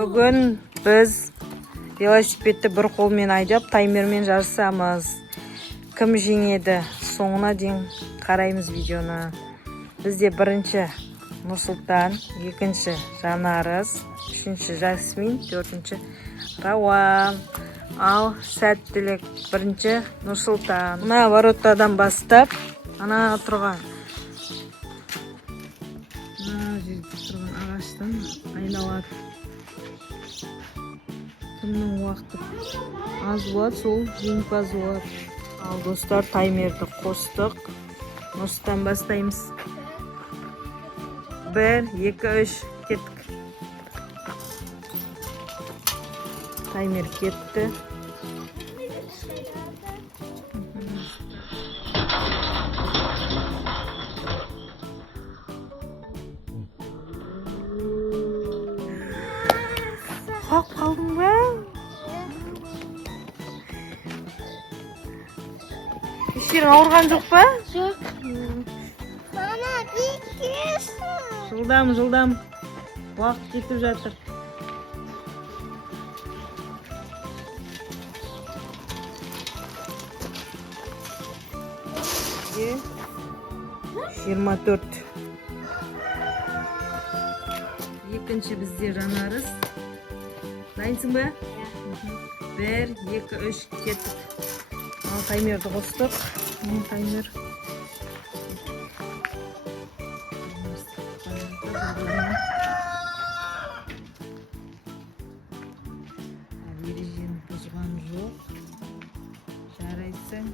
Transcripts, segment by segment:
Бүгін біз велосипедті бір қолмен айдап, таймермен жарысамыз. Кім жеңеді? Соңына дейін қараймыз видеоны. Бізде бірінші Нұрсұлтан, екінші Жанарыс, үшінші Жасмин, төртінші Рауан. Ал сәттілік бірінші Нұрсұлтан. Мына воротадан бастап, ана тұрған ағаштан айналады. Кімнің уақыты аз болады, сол жеңімпаз болады. Ал достар, таймерді қостық. Нұрсұлтан бастаймыз. 1, 2, 3 кеттік. Таймер кетті. Қақ қалдың ба? Ешкерің ауырған жоқ па? Жоқ. Мама, бекесің. Жылдам. Уақыт кетіп жатыр. Е, 24. Екінші бізде Жанарыс. Дайынсың ба? 1, 2, 3 кеттік. Ал таймерді қостық. Таймер. Ережені бұзған жоқ. Жарайсың.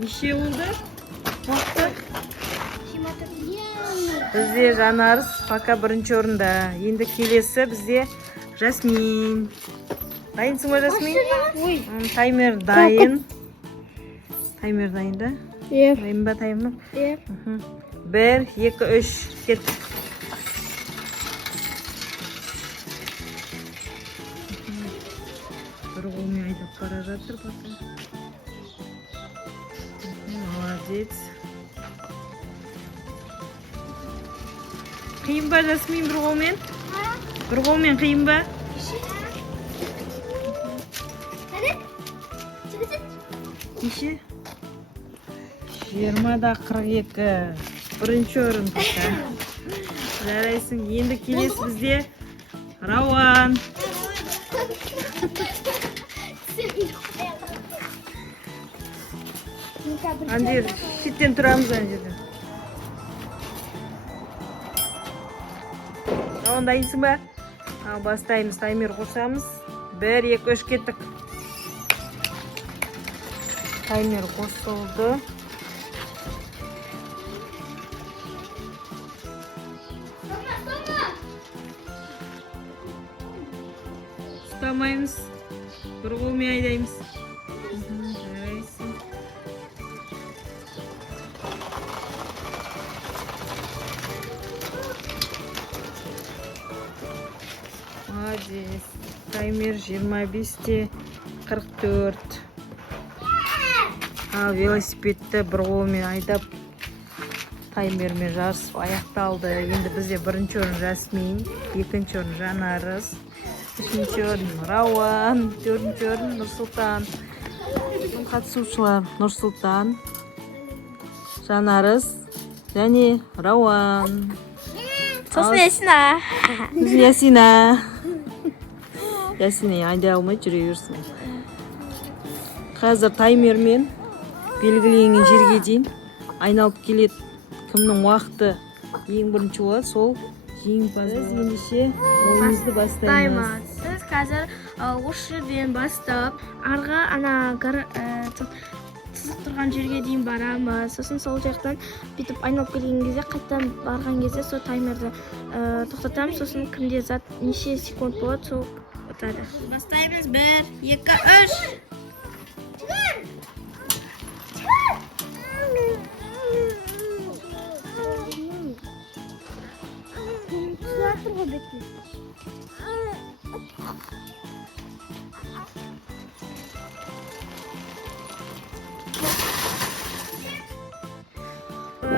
Неше болды? Уақыты? Бізде Жанарыс пока бірінші орында. Енді келесі бізде Жасмин. Дайынсың ба, Жасмин? Таймер дайын. Таймер дайын да? Дайын ба таймер? 1, 2, 3 кеттік. Бір қолмен айдап бара жатыр. Молодец. Қиын ба, Жасмин, бір қолмен? Бір қолмен қиын ба? Неше? 20-да 42. Бірінші орын пока. Жарайсың. Енді келесі бізде Рауан. Андер, шеттен тұрамыз андерден. Рауан, дайынсың ба? Ал бастаймыз, таймер қосамыз. 1, 2, 3 кеттік. Таймер қосылды. Ұстамаймыз. Бір қолмен айдаймыз. Жарайсың. Молодец. Таймер 25-те 44. Ал велосипедті бір қолмен айдап, таймермен жарысып аяқталды. Енді бізде бірінші орын Жасмин, екінші орын Жанарыс, үшінші орын Рауан, төртінші орын Нұрсұлтан. Қатысушылар Нұрсұлтан, Жанарыс және Рауан. Сосын Ясина. Ясина айдай алмай жүре берсін. Қазір таймермен белгіленген жерге дейін айналып келеді. Кімнің уақыты ең бірінші болады, сол жеңімпаз. Біз ендеше ойымызды бастаймыз. Сіз қазір осы жерден бастап, арғы ана сызып тұрған жерге дейін барамыз. Сосын сол жақтан бүйтіп айналып келген кезде, қайттан барған кезде сол таймерді тоқтатамыз. Сосын кімде зат неше секунд болады, сол отады. Бастаймыз. 1, 2, 3.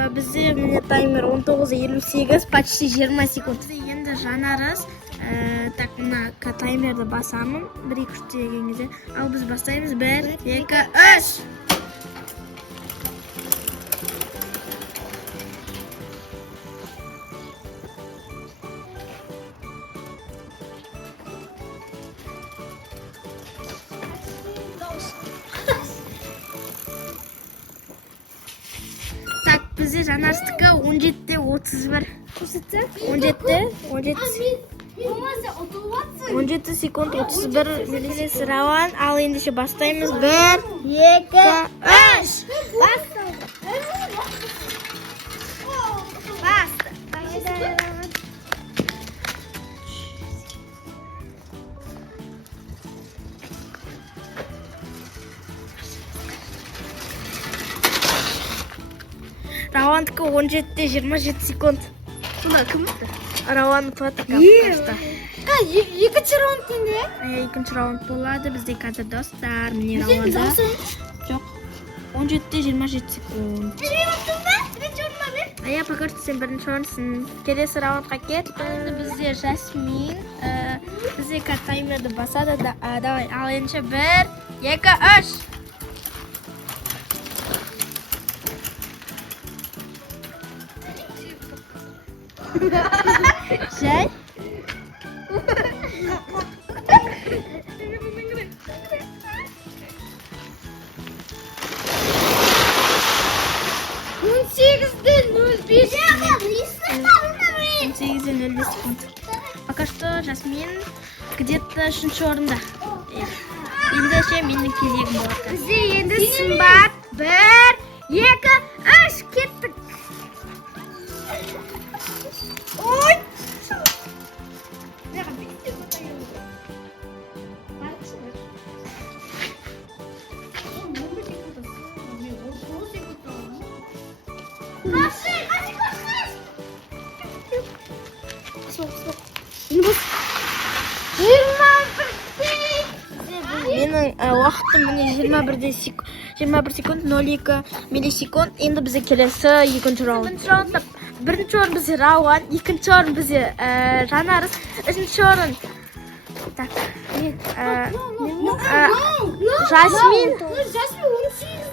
Bizde mine таймер 19:58, почти 20 секунд. Endi жанарыз. Так, мына таймерді басамын. 1-2 деген кезде. Ал біз бастаймыз. 1, 2, 3. Так, бізде жанарыстікі 17:31. 17 секунд 31 миллисекунд рауан. Ал ендеше бастаймыз. 1, 2, 3. Рауандікі 17:27 секунд. Рауан ұтып қашты. Екінші раунд енді? Екінші раунд болады. Бізде қазір достар. Міне рауанда. Жоқ. 17:27 секунд. Иә, пока что сен бірінші орынсың. Келесі раундқа кеттік. Бізде Жасмин. Бізде таймерді басады. Давай, ал ендеше 1, 2, 3. Жай. Секунд. Пока что Жасмин где-то 3-ші орында. Ендеше менің кезегім болады. Бізде енді Сымбат. 1, 2, 3. Кеттік. Ой! Менің уақытым міне 21 секунд 02 миллисекунд. Енді бізде келесі екінші раунд. Бірінші орын бізде Рауан, екінші орын бізде Жанарыз, үшінші орын так.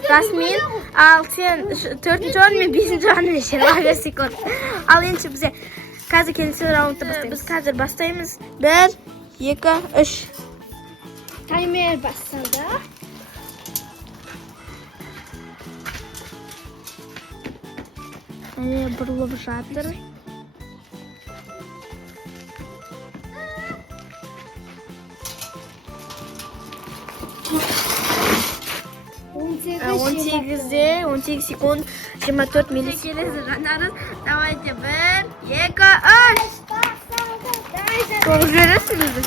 Жасмин. Ал сен 4-ші орын, мен 5-ші орын, 25 секунд. Ал енді бізде қазір келесі раундты бастаймыз. Біз қазір бастаймыз. 1, 2, 3. Таймер басталды. Бұрылып жатыр. Он 18 секунд 24 миллисекунд. Жанарыз. Давайте 1, 2, 3. Тоғыз бересің бізді?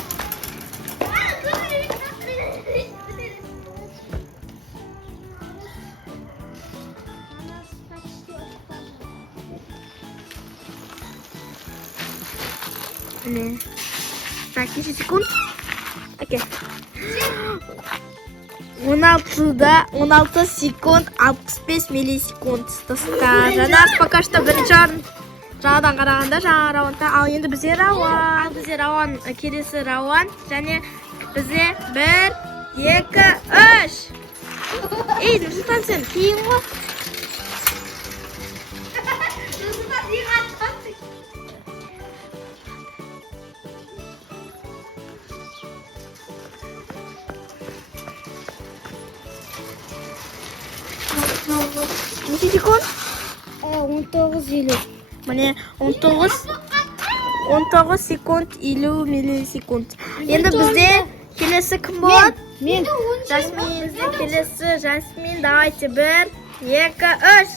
Так, 10 секунд. Окей. 16 секунд 65 миллисекунд. Достар, Жанар пока что бірінші орын. Жаңадан қарағанда жаңа раундта. Ал енді бізде Рауан. Келесі Рауан. Және бізде 1, 2, 3. Ей, Нұрсұлтан сен кейін ғой. Неше секунд? 19:50. Міне 19 секунд 50 миллисекунд. Енді бізде келесі кім болады? Мен. Жасмин. Бізде келесі Жасмин. Давайте 1, 2, 3.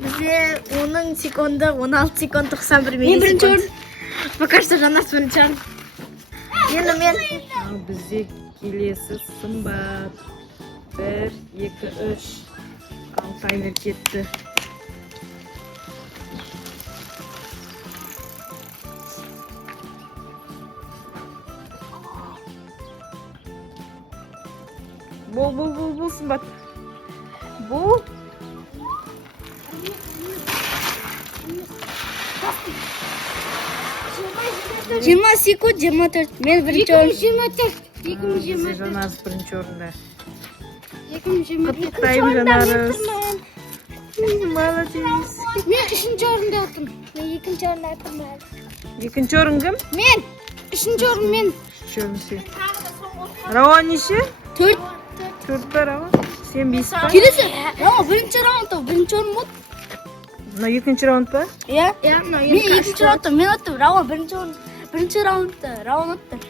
Бізде оның секунды 16 секунд 91 миллисекунд. Пока что Жанар бірінші орын. Енді мен. Ал бізде келесі Сымбат. 1, 2, 3. Ал таймер кетті. бұл сымбат? Бұл? Жиырма секунд, 24. Мен бірінші орын. 2024. Бізде Жанарыс бірінші орында. 2024. Құттықтаймын, Жанарыс. Молодец. Мен үшінші орында отырмын. Мен екінші орында отырмын. Екінші орын кім? Мен үшінші орын мен. Үшінші орын сен. Рауан неше? 4. 4 па Рауан? Сен 5 па? Келесі. Бірінші раунд, бірінші орын болды. Мына екінші раунд па? Иә, мен екінші раундта мен оттым. Рауан бірінші раундта. Рауан отты.